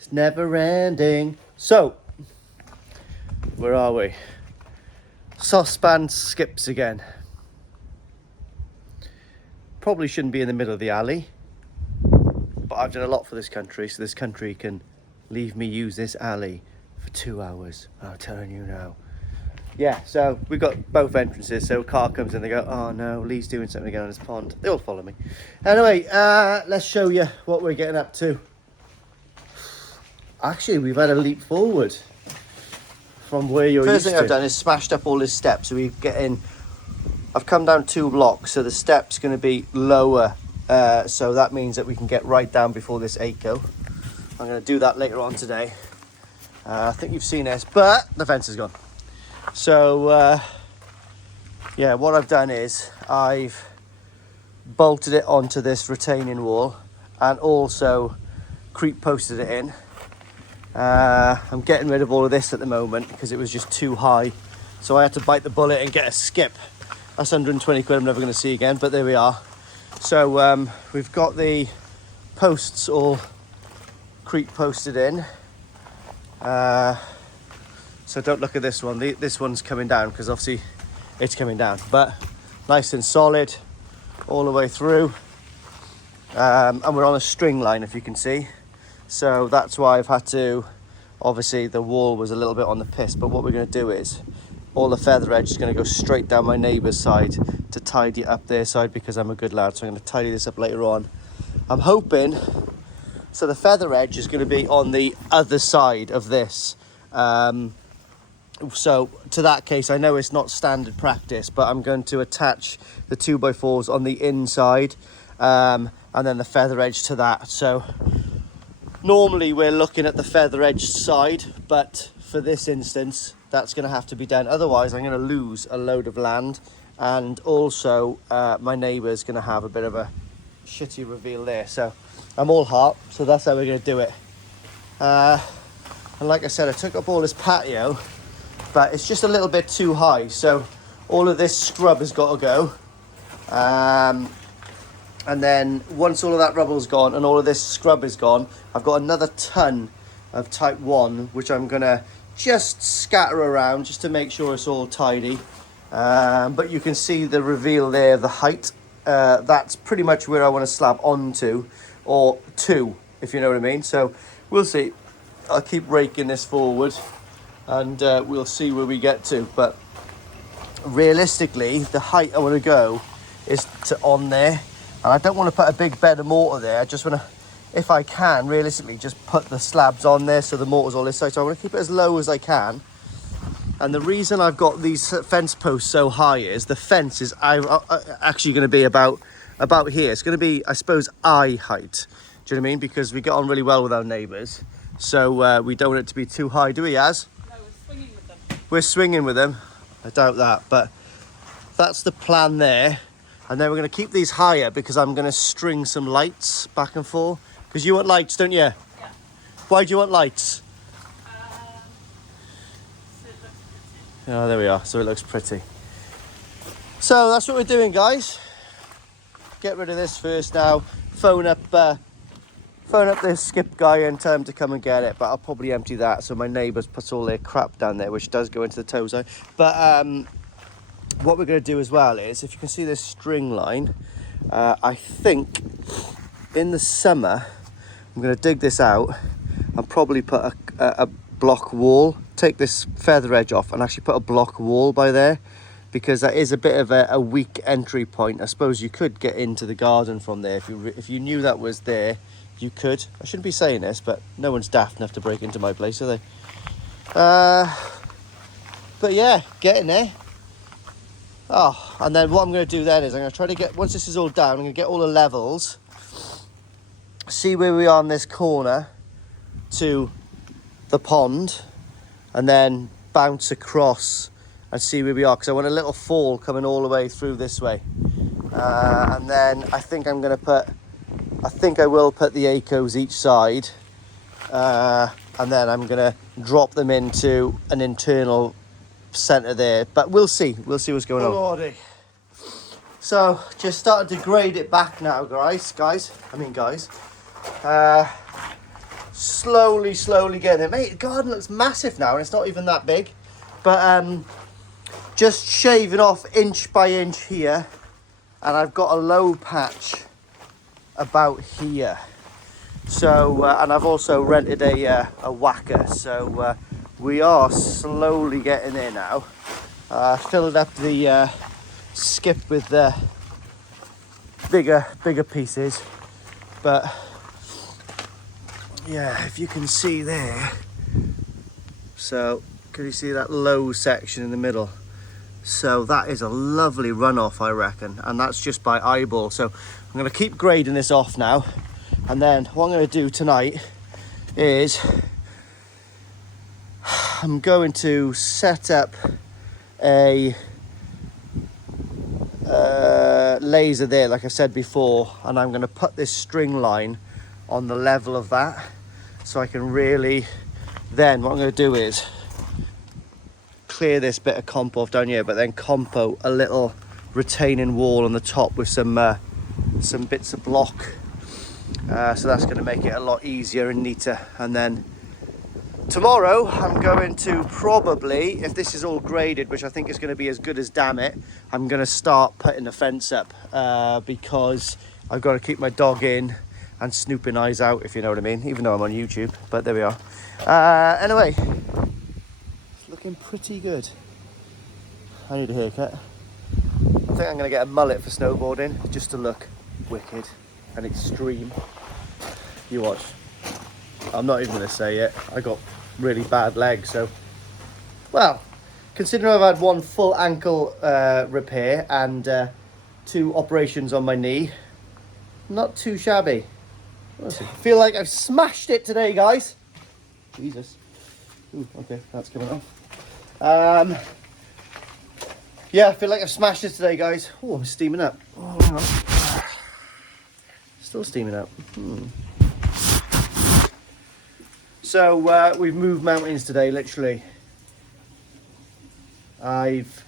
It's never ending. So, where are we? Saucepan skips again. Probably shouldn't be in the middle of the alley, but I've done a lot for this country, so this country can leave me use this alley for 2 hours. I'm telling you now. Yeah, so we've got both entrances, so a car comes in, they go, oh no, Lee's doing something again on his pond. They all follow me. Anyway, let's show you what we're getting up to. Actually, we've had a leap forward from where you're used to. First thing I've done is smashed up all his steps, so we're getting... I've come down 2 blocks, so the step's going to be lower, so that means that we can get right down before this ACO. I'm going to do that later on today. I think you've seen this, but the fence is gone. So, yeah, what I've done is I've bolted it onto this retaining wall and also creep posted it in. I'm getting rid of all of this at the moment because it was just too high. So I had to bite the bullet and get a skip. That's 120 quid I'm never going to see again, but there we are. So we've got the posts all creep posted in. So don't look at this one. This one's coming down because obviously it's coming down. But nice and solid all the way through. And we're on a string line, if you can see. So that's why I've had to... Obviously the wall was a little bit on the piss, but what we're going to do is all the feather edge is going to go straight down my neighbour's side to tidy up their side because I'm a good lad. So I'm going to tidy this up later on. I'm hoping... So the feather edge is going to be on the other side of this. So to that case, I know it's not standard practice, but I'm going to attach the 2x4s on the inside and then the feather edge to that. So normally we're looking at the feather edge side, but for this instance, that's going to have to be done. Otherwise, I'm going to lose a load of land, and also my neighbour's going to have a bit of a shitty reveal there. So I'm all heart, so that's how we're going to do it. And like I said, I took up all this patio, but it's just a little bit too high. So all of this scrub has got to go. And then once all of that rubble's gone and all of this scrub is gone, I've got another ton of type 1, which I'm going to just scatter around just to make sure it's all tidy. But you can see the reveal there, the height. That's pretty much where I want to slab onto, or to, if you know what I mean. So we'll see. I'll keep raking this forward and we'll see where we get to. But realistically, the height I want to go is to on there. And I don't want to put a big bed of mortar there. I just want to, if I can, realistically, just put the slabs on there so the mortar's all this side. So I want to keep it as low as I can. And the reason I've got these fence posts so high is the fence is actually going to be about here. It's going to be, I suppose, eye height. Do you know what I mean? Because we get on really well with our neighbours. So we don't want it to be too high, do we, Yaz? No, we're swinging with them. We're swinging with them. I doubt that, but that's the plan there. And then we're going to keep these higher because I'm going to string some lights back and forth. Because you want lights, don't you? Yeah. Why do you want lights? So it looks pretty. Oh, there we are. So it looks pretty. So that's what we're doing, guys. Get rid of this first now. Phone up this skip guy and tell him to come and get it. But I'll probably empty that so my neighbours put all their crap down there, which does go into the tow zone. But what we're going to do as well is, if you can see this string line, I think in the summer I'm going to dig this out and probably put a block wall, take this feather edge off and actually put a block wall by there, because that is a bit of a weak entry point. I suppose you could get into the garden from there if you knew that was there. You could. I shouldn't be saying this, but no one's daft enough to break into my place, are they? But yeah, getting there. Oh, and then what I'm going to do then is I'm going to try to get, once this is all down, I'm going to get all the levels, see where we are on this corner to the pond, and then bounce across and see where we are, because I want a little fall coming all the way through this way. And then I think I will put the ACOs each side, and then I'm going to drop them into an internal centre there, but we'll see what's going on. Lordy. So just started to grade it back now, guys. slowly getting it. Mate, the garden looks massive now, and it's not even that big. But just shaving off inch by inch here, and I've got a low patch about here. So and I've also rented a whacker, so we are slowly getting there now. Filled up the skip with the bigger pieces, but yeah, if you can see there, so can you see that low section in the middle? So that is a lovely runoff, I reckon, and that's just by eyeball. So I'm going to keep grading this off now, and then what I'm going to do tonight is I'm going to set up a laser there, like I said before, and I'm going to put this string line on the level of that, so I can really, then what I'm going to do is clear this bit of compo off down here, but then compo a little retaining wall on the top with some bits of block, so that's going to make it a lot easier and neater. And then tomorrow I'm going to probably, if this is all graded, which I think is going to be as good as damn it, I'm going to start putting the fence up, because I've got to keep my dog in and snooping eyes out, if you know what I mean, even though I'm on YouTube, but there we are. Anyway, it's looking pretty good. I need a haircut. I think I'm going to get a mullet for snowboarding, just to look wicked and extreme. You watch. I'm not even going to say it. I got really bad legs, so, well, considering I've had one full ankle repair and 2 operations on my knee, not too shabby. I feel like I've smashed it today, guys. Jesus. Ooh, okay, that's coming off. Yeah, I feel like I've smashed it today, guys. Oh, I'm steaming up. Oh, hang on. Still steaming up. So we've moved mountains today, literally. I've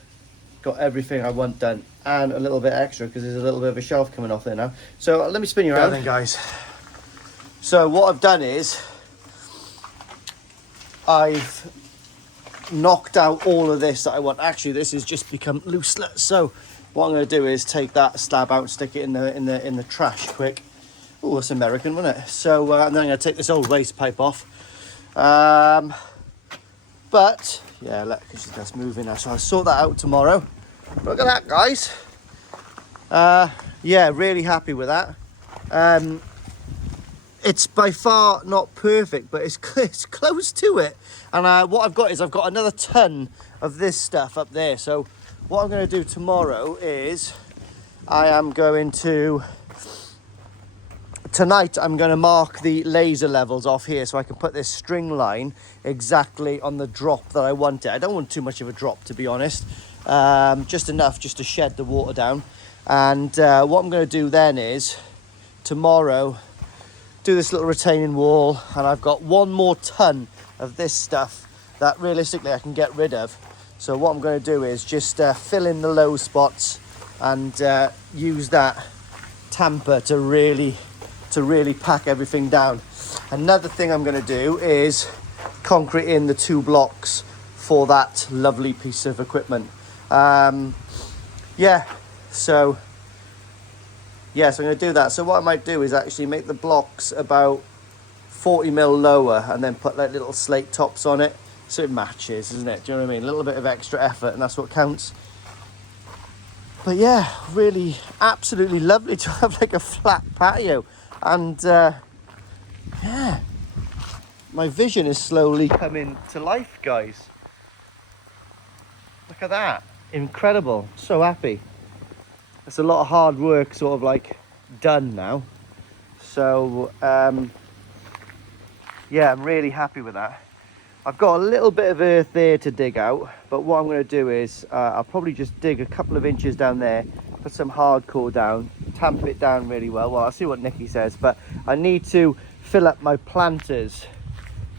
got everything I want done and a little bit extra, because there's a little bit of a shelf coming off there now. So let me spin you around then, guys. So what I've done is I've knocked out all of this that I want. Actually, this has just become loose. So what I'm going to do is take that slab out and stick it in the trash quick. Oh, that's American, wasn't it? So and then I'm going to take this old waste pipe off. But yeah, look, that's moving now. So I'll sort that out tomorrow. Look at that, guys. Yeah, really happy with that. It's by far not perfect, but it's close to it. And what I've got is I've got another ton of this stuff up there. So what I'm going to do tomorrow is tonight I'm going to mark the laser levels off here, so I can put this string line exactly on the drop that I want it. I don't want too much of a drop, to be honest. Just enough just to shed the water down. And what I'm going to do then is tomorrow do this little retaining wall, and I've got 1 more ton of this stuff that realistically I can get rid of. So what I'm going to do is just fill in the low spots and use that tamper to really pack everything down. Another thing I'm going to do is concrete in the 2 blocks for that lovely piece of equipment. Yeah, so I'm going to do that. So what I might do is actually make the blocks about 40 mil lower and then put like little slate tops on it, so it matches, isn't it? Do you know what I mean? A little bit of extra effort, and that's what counts. But yeah, really absolutely lovely to have like a flat patio. And yeah, my vision is slowly coming to life, guys. Look at that. Incredible. So happy. It's a lot of hard work sort of like done now. So yeah, I'm really happy with that. I've got a little bit of earth there to dig out, but what I'm going to do is I'll probably just dig a couple of inches down there, put some hardcore down, tamp it down really well. Well, I'll see what Nikki says, but I need to fill up my planters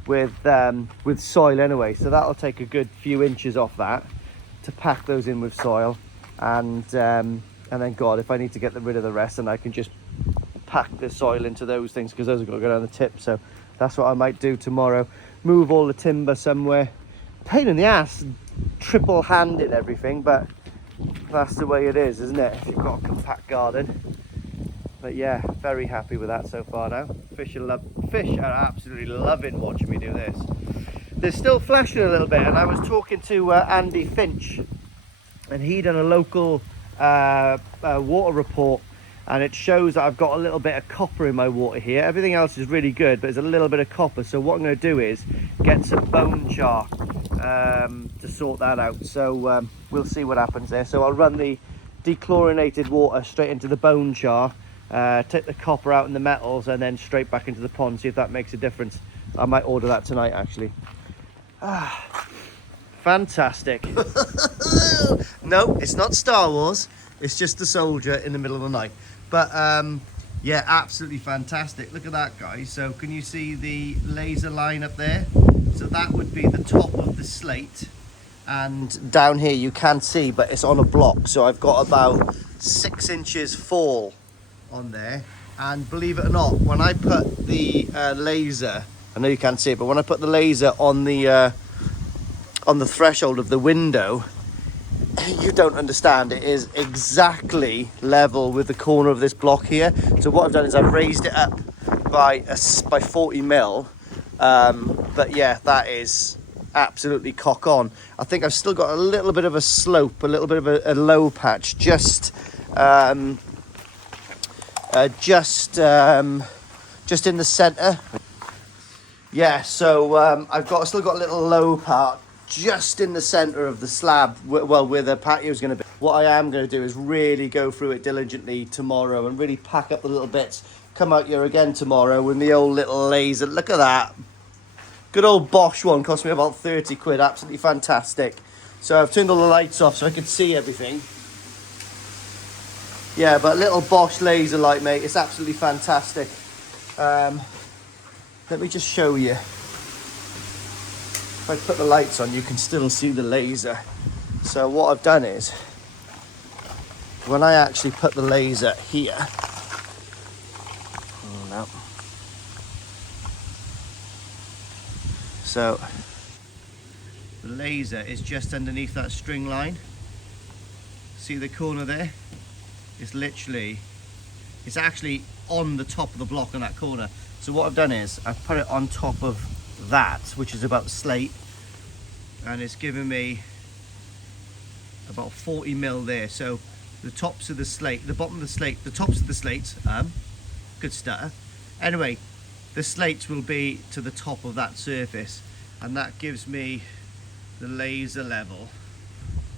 with soil anyway, so that'll take a good few inches off that to pack those in with soil. And then God, if I need to get rid of the rest, then I can just pack the soil into those things, because those are going to go down the tip. So That's what I might do tomorrow. Move all the timber somewhere. Pain in the ass, triple-handed everything, but that's the way it is, isn't it? If you've got a compact garden. But yeah, very happy with that so far now. Fish are absolutely loving watching me do this. They're still flashing a little bit, and I was talking to Andy Finch, and he done a local water report, and it shows that I've got a little bit of copper in my water here. Everything else is really good, but there's a little bit of copper. So what I'm going to do is get some bone char to sort that out. So we'll see what happens there. So I'll run the dechlorinated water straight into the bone char, take the copper out and the metals, and then straight back into the pond, see if that makes a difference. I might order that tonight, actually. Fantastic. No, it's not Star Wars. It's just the soldier in the middle of the night. But yeah, absolutely fantastic. Look at that, guys. So can you see the laser line up there? So that would be the top of the slate. And down here you can't see, but it's on a block. So I've got about 6 inches fall on there. And believe it or not, when I put the laser, I know you can't see it, but when I put the laser on the threshold of the window, you don't understand, it is exactly level with the corner of this block here. So what I've done is I've raised it up by 40 mil, but yeah, that is absolutely cock on. I think I've still got a little bit of a slope, a little bit of a low patch, just in the center. Yeah, so I've still got a little low part just in the center of the slab, well, where the patio is going to be. What I am going to do is really go through it diligently tomorrow and really pack up the little bits. Come out here again tomorrow with the old little laser. Look at that. Good old Bosch one, cost me about 30 quid. Absolutely fantastic. So I've turned all the lights off so I can see everything. Yeah, but little Bosch laser light, mate. It's absolutely fantastic. Let me just show you. If I put the lights on, you can still see the laser. So what I've done is, when I actually put the laser here, oh no. So the laser is just underneath that string line. See the corner there? It's actually on the top of the block on that corner. So what I've done is I've put it on top of that, which is about the slate, and it's given me about 40 mil there. So the tops of the slate, the bottom of the slate, the tops of the slates, good stutter. Anyway, the slates will be to the top of that surface, and that gives me the laser level.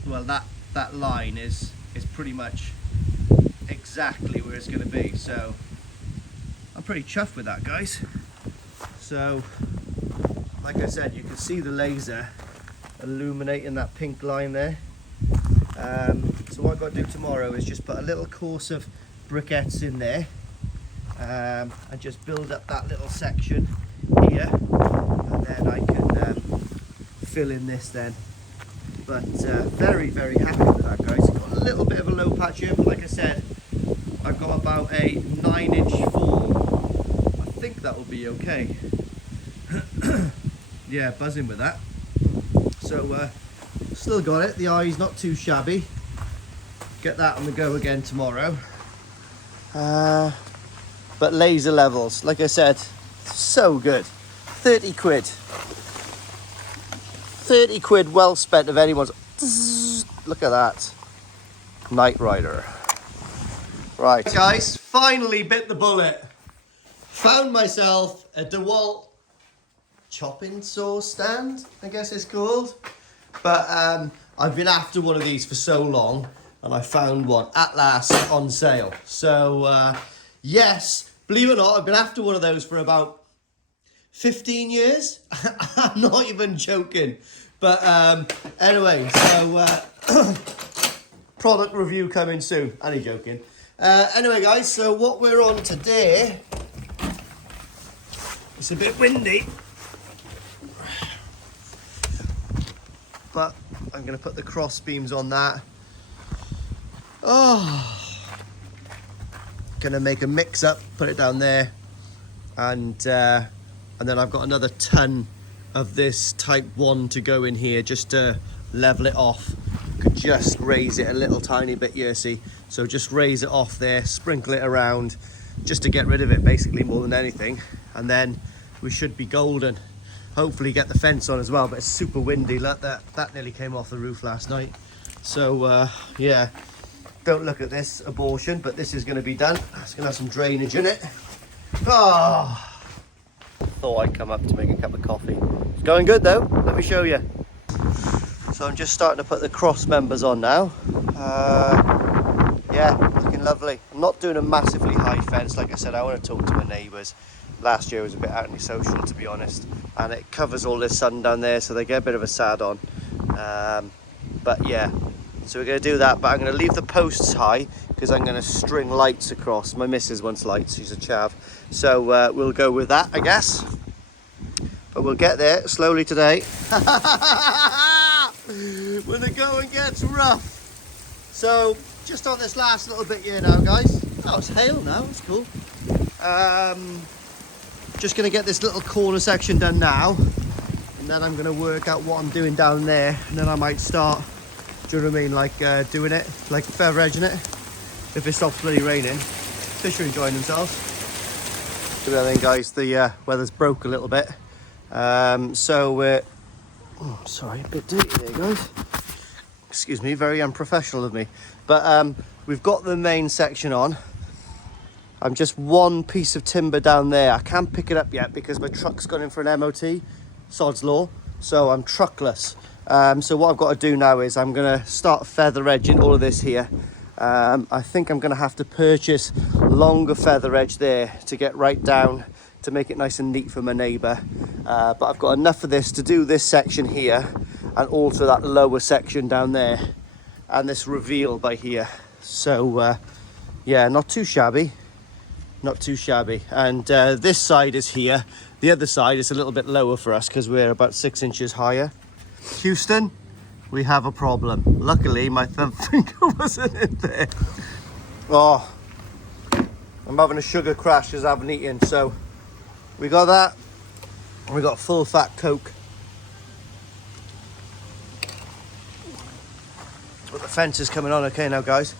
Well, that line is pretty much exactly where it's going to be. So I'm pretty chuffed with that, guys. So like I said, you can see the laser illuminating that pink line there. So what I've got to do tomorrow is just put a little course of briquettes in there, and just build up that little section here, and then I can fill in this then. But very, very happy with that, guys. Got a little bit of a low patch here, but like I said, I've got about a 9-inch fall. I think that will be okay. Yeah, buzzing with that. So still got it. The eye's not too shabby. Get that on the go again tomorrow. But laser levels, like I said, so good. 30 quid. 30 quid well spent if anyone's. Look at that. Knight Rider. Right, guys, finally bit the bullet. Found myself a DeWalt chopping saw stand, I guess it's called. But I've been after one of these for so long, and I found one at last on sale. So yes, believe it or not, I've been after one of those for about 15 years. I'm not even joking. But anyway, so product review coming soon. Only joking. Anyway, guys, so what we're on today, it's a bit windy, but I'm going to put the cross beams on that. Oh, going to make a mix up, put it down there, and and then I've got another ton of this type 1 to go in here just to level it off. Could just raise it a little tiny bit, you see. So just raise it off there, sprinkle it around, just to get rid of it basically more than anything, and then we should be golden. Hopefully get the fence on as well, but it's super windy. Look, that nearly came off the roof last night. So yeah, don't look at this abortion, but this is going to be done. It's going to have some drainage in it. Oh, thought I'd come up to make a cup of coffee. It's going good though, let me show you. So I'm just starting to put the cross members on now. Yeah, looking lovely. I'm not doing a massively high fence. Like I said, I want to talk to my neighbours. Last year was a bit antisocial, to be honest, and it covers all this sun down there, so they get a bit of a sad on. But yeah, so we're going to do that, but I'm going to leave the posts high because I'm going to string lights across. My missus wants lights, she's a chav, so we'll go with that, I guess. But we'll get there slowly today. When the going gets rough. So just on this last little bit here now, guys. Oh, it's hail now, it's cool. Just going to get this little corner section done now, and then I'm going to work out what I'm doing down there, and then I might start, do you know what I mean, like doing it, like feather edging it, if it stops bloody raining. Fish are enjoying themselves. So I think, guys, the weather's broke a little bit, so we're, oh, sorry, a bit dirty there, guys. Excuse me, very unprofessional of me. But we've got the main section on. I'm just one piece of timber down there. I can't pick it up yet because my truck's gone in for an MOT, sod's law, so I'm truckless. So what I've got to do now is I'm going to start feather edging all of this here. I think I'm going to have to purchase longer feather edge there to get right down to make it nice and neat for my neighbour. But I've got enough of this to do this section here and also that lower section down there and this reveal by here. So yeah, not too shabby. Not too shabby. And this side is here. The other side is a little bit lower for us because we're about 6 inches higher. Houston, we have a problem. Luckily, my thumb finger wasn't in there. Oh, I'm having a sugar crash as I haven't eaten. So we got that. And we got full fat Coke. But the fence is coming on okay now, guys.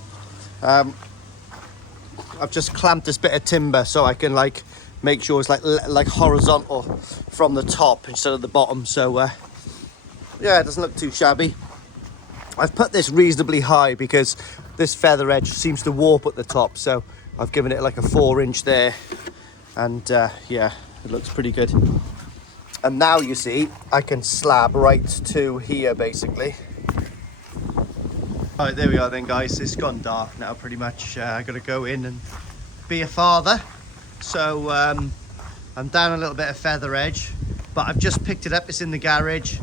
I've just clamped this bit of timber so I can like make sure it's like horizontal from the top instead of the bottom. So yeah, it doesn't look too shabby. I've put this reasonably high because this feather edge seems to warp at the top, so I've given it like a 4-inch there, and yeah, it looks pretty good. And now you see I can slab right to here basically. Alright, there we are then, guys. It's gone dark now pretty much. I gotta go in and be a father. So I'm down a little bit of feather edge, but I've just picked it up. It's in the garage.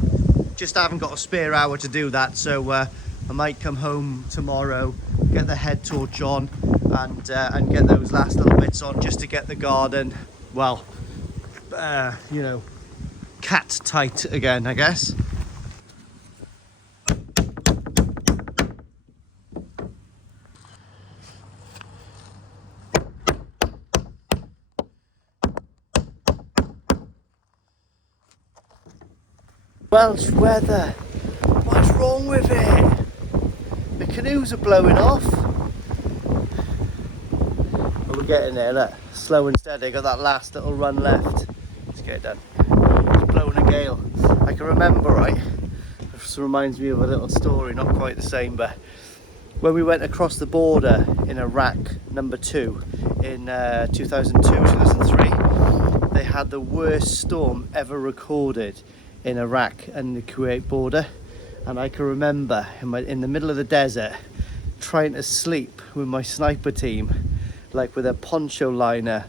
Just haven't got a spare hour to do that, so I might come home tomorrow, get the head torch on, and get those last little bits on just to get the garden, well, you know, cat tight again, I guess. Welsh weather, what's wrong with it? The canoes are blowing off. But we're getting there, look, slow and steady. Got that last little run left. Let's get it done. It's blowing a gale. I can remember, right? This reminds me of a little story, not quite the same, but when we went across the border in Iraq, #2, in 2002, 2003, they had the worst storm ever recorded in Iraq and the Kuwait border, and I can remember in the middle of the desert trying to sleep with my sniper team, like with a poncho liner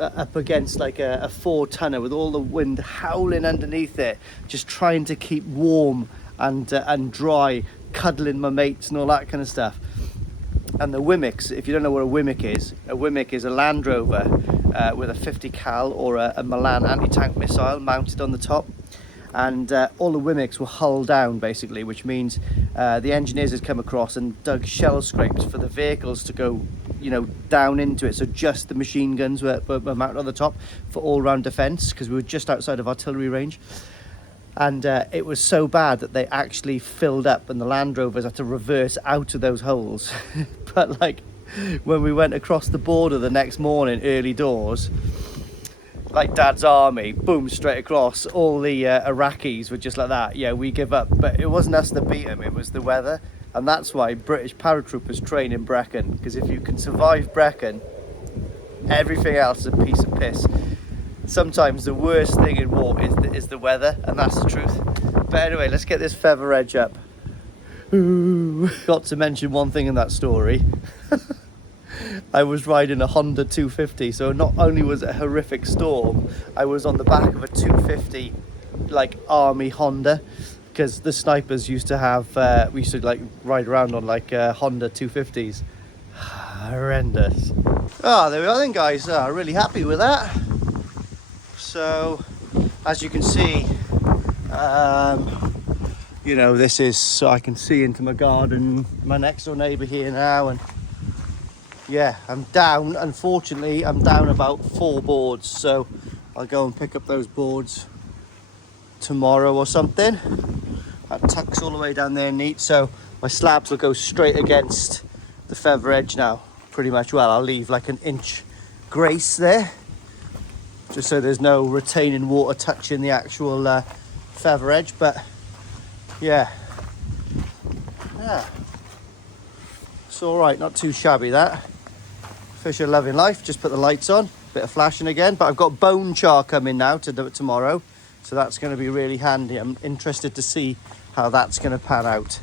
up against like a 4-tonner with all the wind howling underneath it, just trying to keep warm and dry, cuddling my mates and all that kind of stuff. And the Wimics, if you don't know what a Wimic is a Land Rover with a 50 cal or a Milan anti-tank missile mounted on the top. And all the Wimics were hull down basically, which means the engineers had come across and dug shell scrapes for the vehicles to go you know, down into it. So just the machine guns were mounted on the top for all-round defence, because we were just outside of artillery range. And it was so bad that they actually filled up, and the Land Rovers had to reverse out of those holes. But like when we went across the border the next morning, early doors, like Dad's army, boom, straight across. All the Iraqis were just like that. Yeah, we give up. But it wasn't us that beat them, it was the weather. And that's why British paratroopers train in Brecon, because if you can survive Brecon, everything else is a piece of piss. Sometimes the worst thing in war is the weather, and that's the truth. But anyway, let's get this feather edge up. Ooh. Got to mention one thing in that story. I was riding a Honda 250, so not only was it a horrific storm, I was on the back of a 250 like army Honda, because the snipers used to have we used to like ride around on like Honda 250s. Horrendous. There we are then, guys. Really happy with that. So as you can see, you know, this is so I can see into my garden, my next door neighbour here now, and yeah, I'm down, unfortunately, I'm down about 4 boards, so I'll go and pick up those boards tomorrow or something. That tucks all the way down there neat, so my slabs will go straight against the feather edge now, pretty much. Well, I'll leave like an inch grace there, just so there's no retaining water touching the actual feather edge, but yeah, it's all right, not too shabby that. Fish are loving life. Just put the lights on, bit of flashing again, but I've got bone char coming now to do it tomorrow, so that's going to be really handy. I'm interested to see how that's going to pan out.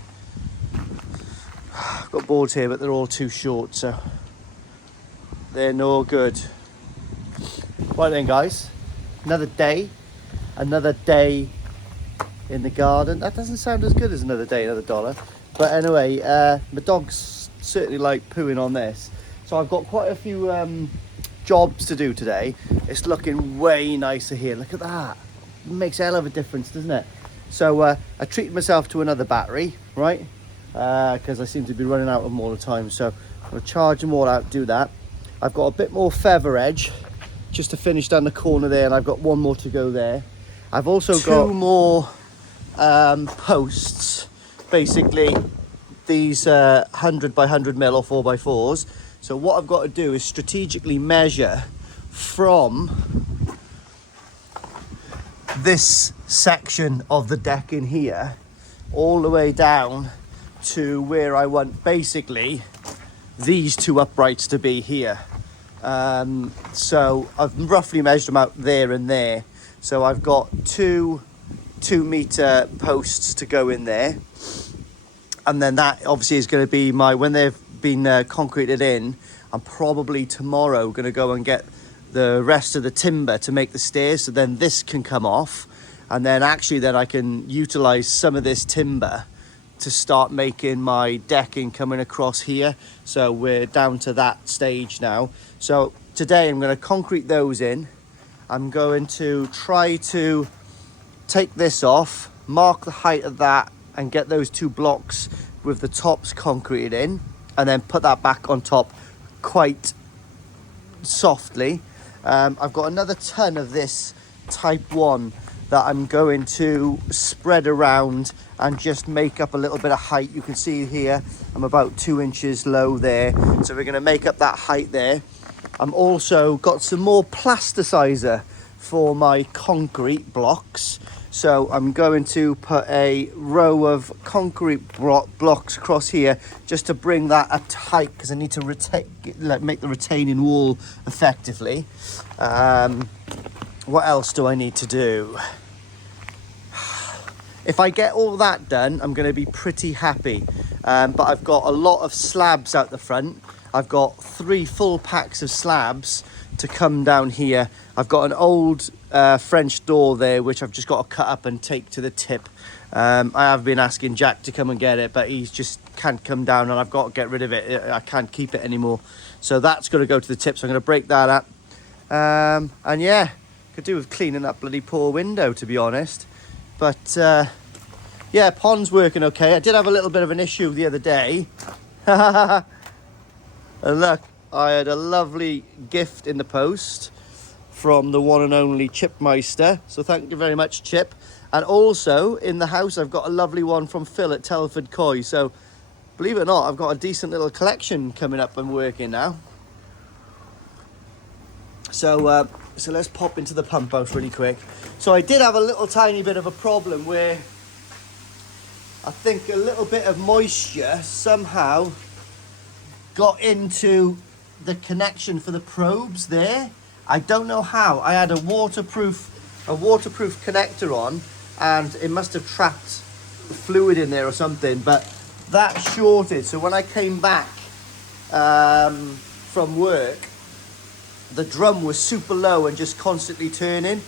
I've got boards here, but they're all too short, so they're no good. Right then, guys, another day in the garden. That doesn't sound as good as another day, another dollar, but anyway, my dog's certainly like pooing on this. So I've got quite a few jobs to do today. It's looking way nicer here. Look at that. It makes a hell of a difference, doesn't it? So I treated myself to another battery, right? Because I seem to be running out of them all the time. So I'm going to charge them all out, do that. I've got a bit more feather edge just to finish down the corner there, and I've got one more to go there. I've also got 2 more posts, basically these 100 by 100 mil or 4x4s. So what I've got to do is strategically measure from this section of the deck in here all the way down to where I want basically these 2 uprights to be here. So I've roughly measured them out there and there. So I've got 2 2-meter posts to go in there, and then that obviously is going to be my, when they've been concreted in, I'm probably tomorrow going to go and get the rest of the timber to make the stairs, so then this can come off, and then actually then I can utilize some of this timber to start making my decking coming across here. So we're down to that stage now. So today I'm going to concrete those in. I'm going to try to take this off, mark the height of that, and get those 2 blocks with the tops concreted in, and then put that back on top quite softly. I've got another ton of this type 1 that I'm going to spread around and just make up a little bit of height. You can see here I'm about 2 inches low there, so we're going to make up that height there. I'm also got some more plasticizer for my concrete blocks, so I'm going to put a row of concrete blocks across here just to bring that up to height, because I need to make the retaining wall effectively. What else do I need to do? If I get all that done, I'm going to be pretty happy. But I've got a lot of slabs out the front. I've got 3 full packs of slabs to come down here. I've got an old French door there, which I've just got to cut up and take to the tip. I have been asking Jack to come and get it, but he's just can't come down, and I've got to get rid of it. I can't keep it anymore. So that's going to go to the tip, so I'm going to break that up. And yeah, could do with cleaning up bloody poor window, to be honest. But yeah, pond's working okay. I did have a little bit of an issue the other day. And look, I had a lovely gift in the post from the one and only Chipmeister. So thank you very much, Chip. And also in the house, I've got a lovely one from Phil at Telford Koi. So believe it or not, I've got a decent little collection coming up and working now. So so let's pop into the pump house really quick. So I did have a little tiny bit of a problem where I think a little bit of moisture somehow got into the connection for the probes there. I don't know how. I had a waterproof connector on, and it must have trapped fluid in there or something, but that shorted. So when I came back from work, the drum was super low and just constantly turning,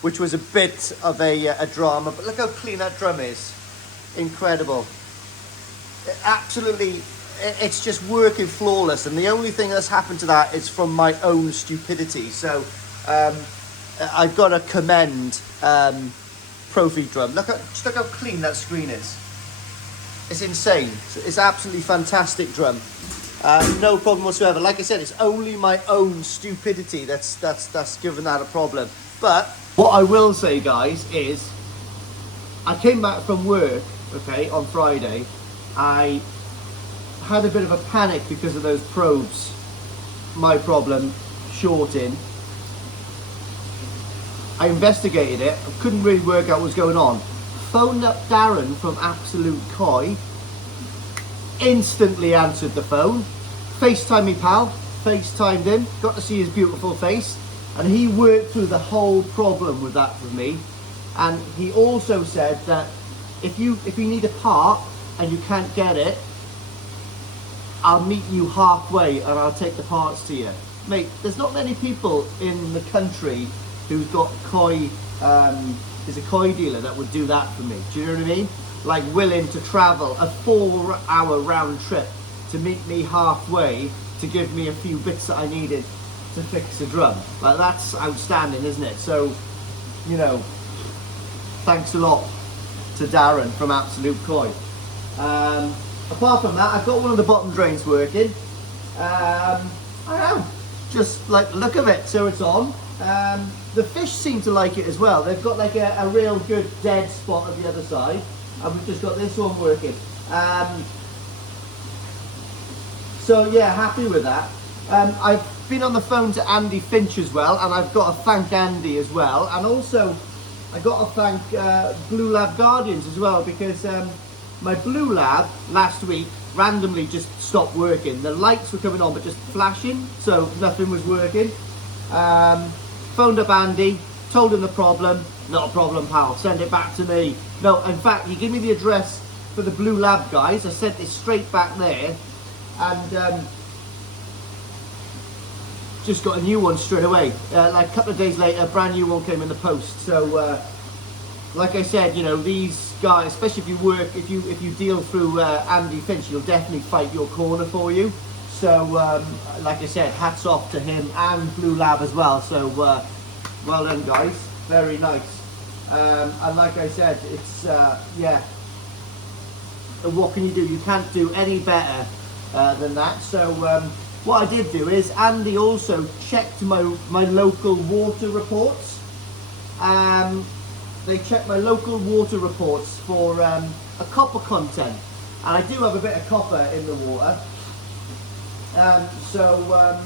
which was a bit of a drama. But look how clean that drum is. Incredible. Absolutely, it's just working flawless. And the only thing that's happened to that is from my own stupidity. So I've got to commend Profi Drum. Just look how clean that screen is. It's insane. It's absolutely fantastic drum. No problem whatsoever. Like I said, it's only my own stupidity that's given that a problem. But what I will say, guys, is I came back from work, okay, on Friday. I had a bit of a panic because of those probes. My problem, shorting. I investigated it. I couldn't really work out what was going on. Phoned up Darren from Absolute Koi. Instantly answered the phone. FaceTime me, pal. FaceTimed him. Got to see his beautiful face. And he worked through the whole problem with that for me. And he also said that if you need a part and you can't get it, I'll meet you halfway and I'll take the parts to you. Mate, there's not many people in the country who's got koi, is a koi dealer that would do that for me. Do you know what I mean? Like willing to travel a 4-hour round trip to meet me halfway to give me a few bits that I needed to fix a drum. Like, that's outstanding, isn't it? So, you know, thanks a lot to Darren from Absolute Koi. Apart from that, I've got one of the bottom drains working. I know, just like the look of it, so it's on. The fish seem to like it as well. They've got like a real good dead spot at the other side, and we've just got this one working. So yeah, happy with that. I've been on the phone to Andy Finch as well, and I've got to thank Andy as well, and also I got to thank Blue Lab Guardians as well, because my Blue Lab last week randomly just stopped working. The lights were coming on but just flashing, so nothing was working. Phoned up Andy, told him the problem. Not a problem, pal, send it back to me. No, in fact, he gave me the address for the Blue Lab guys. I sent it straight back there, and just got a new one straight away. Like a couple of days later, a brand new one came in the post. So like I said, you know, these guys, especially if you deal through Andy Finch, he'll definitely fight your corner for you. So like I said, hats off to him and Blue Lab as well. So well done, guys, very nice. And like I said, it's yeah, what can you do? You can't do any better than that. So what I did do is Andy also checked my local water reports. They checked my local water reports for a copper content, and I do have a bit of copper in the water. So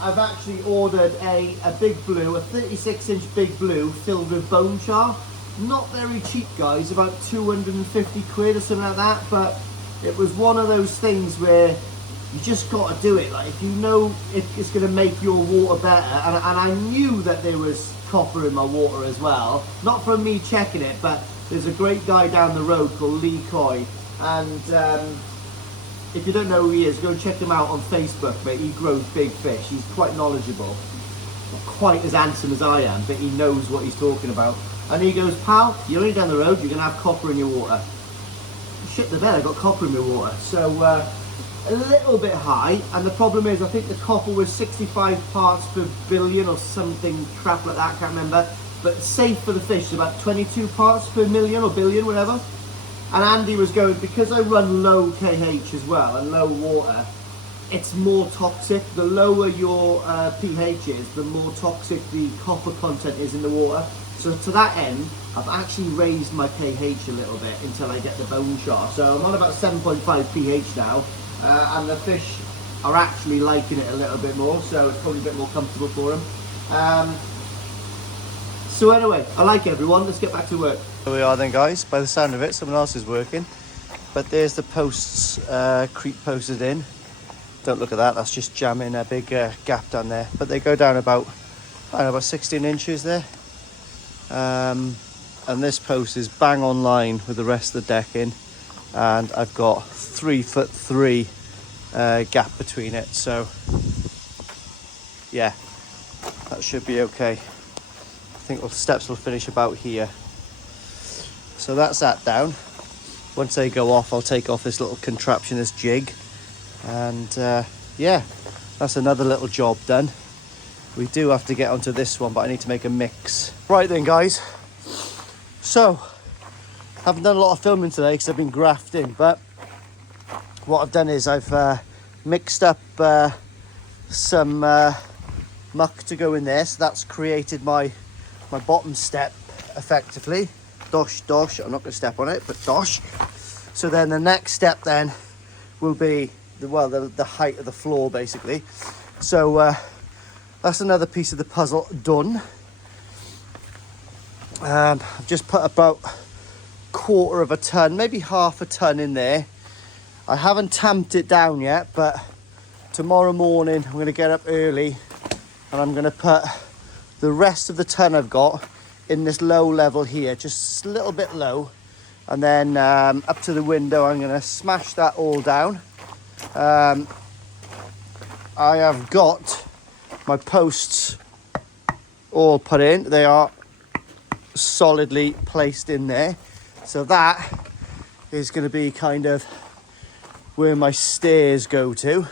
I've actually ordered a big blue, a 36-inch big blue filled with bone char. Not very cheap, guys, about 250 quid or something like that, but it was one of those things where you just got to do it. Like, if you know it's going to make your water better, and I knew that there was copper in my water as well, not from me checking it, but there's a great guy down the road called Lee Coy, and if you don't know who he is, go check him out on Facebook, mate. He grows big fish. He's quite knowledgeable, not quite as handsome as I am, but he knows what he's talking about. And he goes, pal, you're only down the road, you're going to have copper in your water. Shit the bed, I got copper in my water. So a little bit high, and the problem is I think the copper was 65 parts per billion or something crap like that, I can't remember, but safe for the fish is about 22 parts per million or billion, whatever. And Andy was going, because I run low KH as well and low water, it's more toxic. The lower your pH is, the more toxic the copper content is in the water. So to that end, I've actually raised my pH a little bit until I get the bone char. So I'm on about 7.5 pH now, and the fish are actually liking it a little bit more, so it's probably a bit more comfortable for them. So anyway, I like everyone, let's get back to work. Here we are then guys, by the sound of it, someone else is working. But there's the posts, creep posted in. Don't look at that, that's just jamming a big gap down there. But they go down about, I don't know, about 16 inches there. And this post is bang on line with the rest of the decking. And I've got 3'3" gap between it. So, yeah, that should be okay. I think the steps will finish about here. So that's that down. Once they go off, I'll take off this little contraption, this jig. And yeah, that's another little job done. We do have to get onto this one, but I need to make a mix. Right then guys, so haven't done a lot of filming today because I've been grafting, but what I've done is I've mixed up some muck to go in there. So that's created my bottom step effectively. Dosh, I'm not going to step on it, but dosh. So then the next step then will be the height of the floor basically. So that's another piece of the puzzle done. I've just put about 1/4 of a ton, maybe 1/2 a ton in there. I haven't tamped it down yet, but tomorrow morning I'm going to get up early and I'm going to put the rest of the ton I've got in this low level here, just a little bit low, and then up to the window I'm going to smash that all down. I have got my posts all put in, they are solidly placed in there, so that is going to be kind of where my stairs go to,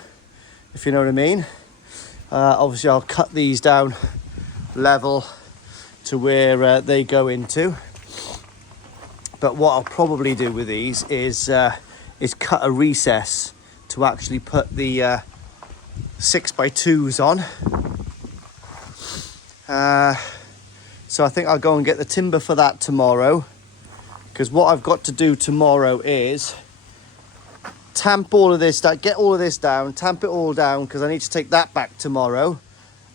if you know what I mean. Obviously I'll cut these down level to where they go into, but what I'll probably do with these is cut a recess to actually put the 6x2s on. So I think I'll go and get the timber for that tomorrow, because what I've got to do tomorrow is tamp all of this down, get all of this down, tamp it all down, because I need to take that back tomorrow.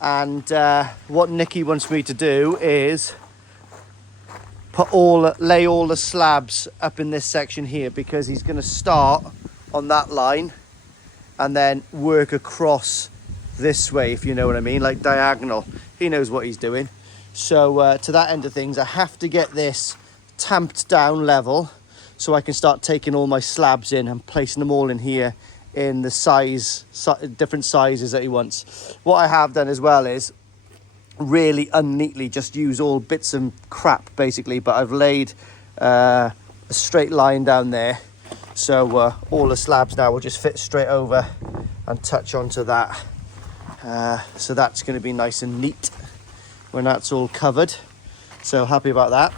And what Nicky wants me to do is lay all the slabs up in this section here, because he's going to start on that line and then work across this way, if you know what I mean, like diagonal. He knows what he's doing. So to that end of things, I have to get this tamped down level so I can start taking all my slabs in and placing them all in here in the different sizes that he wants. What I have done as well is really unneatly just use all bits of crap basically, but I've laid a straight line down there, so all the slabs now will just fit straight over and touch onto that. So that's going to be nice and neat when that's all covered, so happy about that.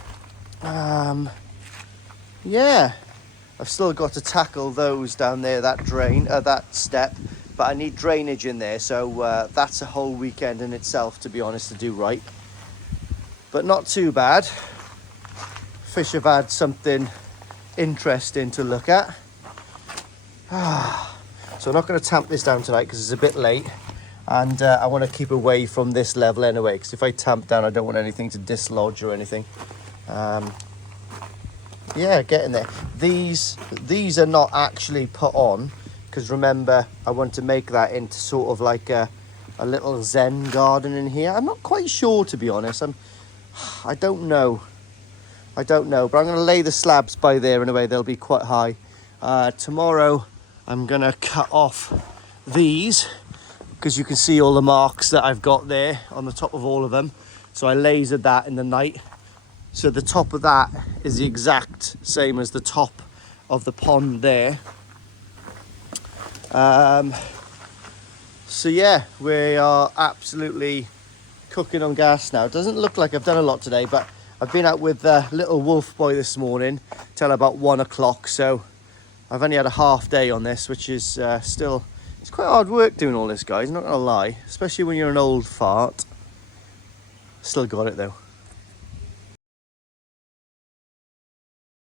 Yeah, I've still got to tackle those down there, that drain, that step, but I need drainage in there, so that's a whole weekend in itself, to be honest, to do right. But not too bad. Fish have had something interesting to look at. So I'm not going to tamp this down tonight because it's a bit late, and I want to keep away from this level anyway, because if I tamp down I don't want anything to dislodge or anything. Yeah, getting there. These are not actually put on, because remember I want to make that into sort of like a little Zen garden in here. I'm not quite sure, to be honest. I don't know, but I'm going to lay the slabs by there in a way they'll be quite high. Tomorrow I'm going to cut off these, because you can see all the marks that I've got there on the top of all of them. So I lasered that in the night. So the top of that is the exact same as the top of the pond there. So yeah, we are absolutely cooking on gas now. It doesn't look like I've done a lot today, but I've been out with little Wolf Boy this morning till about 1 o'clock. So I've only had a half day on this, which is still It's quite hard work doing all this, guys, not gonna lie. Especially when you're an old fart. Still got it though.